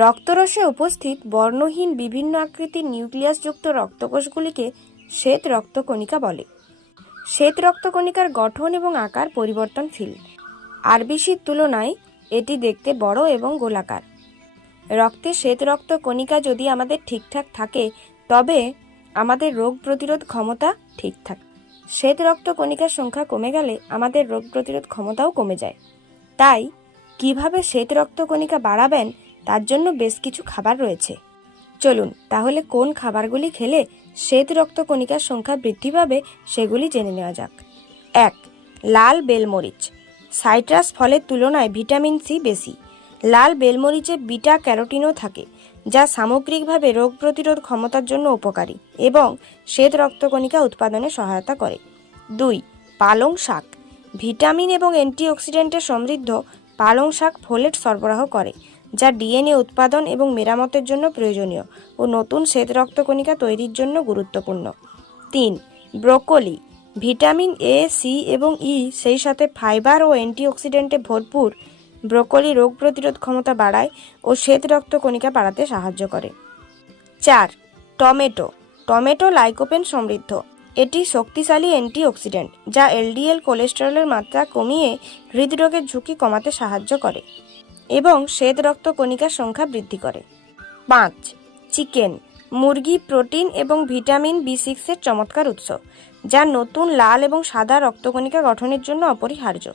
রক্তরসে উপস্থিত বর্ণহীন বিভিন্ন আকৃতির নিউক্লিয়াসযুক্ত রক্তকোষগুলিকে শ্বেত রক্তকণিকা বলে। শ্বেত রক্তকণিকার গঠন এবং আকার পরিবর্তনশীল। আরবিসির তুলনায় এটি দেখতে বড় এবং গোলাকার। রক্তে শ্বেত রক্তকণিকা যদি আমাদের ঠিকঠাক থাকে তবে আমাদের রোগ প্রতিরোধ ক্ষমতা ঠিক থাকে। শ্বেত রক্তকণিকার সংখ্যা কমে গেলে আমাদের রোগ প্রতিরোধ ক্ষমতাও কমে যায়। তাই কিভাবে শ্বেত রক্তকণিকা বাড়াবেন তার জন্য বেশ কিছু খাবার রয়েছে। চলুন তাহলে কোন খাবারগুলি খেলে শ্বেত রক্তকণিকার সংখ্যা বৃদ্ধি পাবে সেগুলি জেনে নেওয়া যাক। 1. লাল বেলমরিচ। সাইট্রাস ফলের তুলনায় ভিটামিন সি বেশি। লাল বেলমরিচে বিটা ক্যারোটিনও থাকে, যা সামগ্রিকভাবে রোগ প্রতিরোধ ক্ষমতার জন্য উপকারী এবং শ্বেত রক্তকণিকা উৎপাদনে সহায়তা করে। 2. পালং শাক। ভিটামিন এবং অ্যান্টিঅক্সিডেন্টে সমৃদ্ধ পালং শাক ফোলেট সরবরাহ করে, যা ডিএনএ উৎপাদন এবং মেরামতের জন্য প্রয়োজনীয় ও নতুন শ্বেত রক্তকণিকা তৈরির জন্য গুরুত্বপূর্ণ। 3. ব্রোকলি। ভিটামিন এ, সি এবং ই সেই সাথে ফাইবার ও অ্যান্টিঅক্সিডেন্টে ভরপুর ব্রোকলি রোগ প্রতিরোধ ক্ষমতা বাড়ায় ও শ্বেত রক্তকণিকা বাড়াতে সাহায্য করে। 4. টমেটো। টমেটো লাইকোপেন সমৃদ্ধ। এটি শক্তিশালী অ্যান্টিঅক্সিডেন্ট যা এলডিএল কোলেস্টেরলের মাত্রা কমিয়ে হৃদরোগের ঝুঁকি কমাতে সাহায্য করে এবং শ্বেত রক্তকণিকার সংখ্যা বৃদ্ধি করে। 5. চিকেন। মুরগি প্রোটিন এবং ভিটামিন বি6 চমৎকার উৎস, যা নতুন লাল এবং সাদা রক্তকণিকা গঠনের জন্য অপরিহার্য।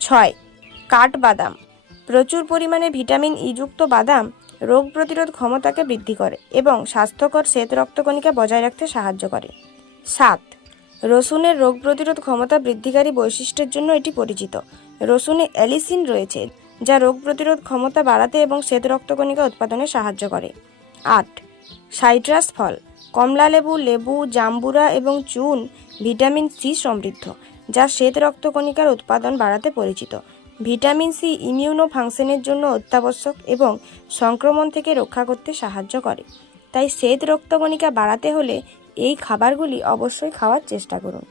6. কাঠবাদাম। প্রচুর পরিমাণে ভিটামিন ইযুক্ত বাদাম রোগ প্রতিরোধ ক্ষমতাকে বৃদ্ধি করে এবং স্বাস্থ্যকর শ্বেত রক্তকণিকা বজায় রাখতে সাহায্য করে। 7. রসুনের রোগ প্রতিরোধ ক্ষমতা বৃদ্ধিকারী বৈশিষ্ট্যের জন্য এটি পরিচিত। রসুনে অ্যালিসিন রয়েছে, যা রোগ প্রতিরোধ ক্ষমতা বাড়াতে এবং শ্বেত রক্তকণিকা উৎপাদনে সাহায্য করে। 8. সাইট্রাস ফল। কমলালেবু, লেবু, জাম্বুরা এবং চুন ভিটামিন সি সমৃদ্ধ, যা শ্বেত রক্তকণিকার উৎপাদন বাড়াতে পরিচিত। ভিটামিন সি ইমিউনো ফাংশনের জন্য অত্যাবশ্যক এবং সংক্রমণ থেকে রক্ষা করতে সাহায্য করে। তাই শ্বেত রক্তকণিকা বাড়াতে হলে এই খাবারগুলি অবশ্যই খাওয়ার চেষ্টা করুন।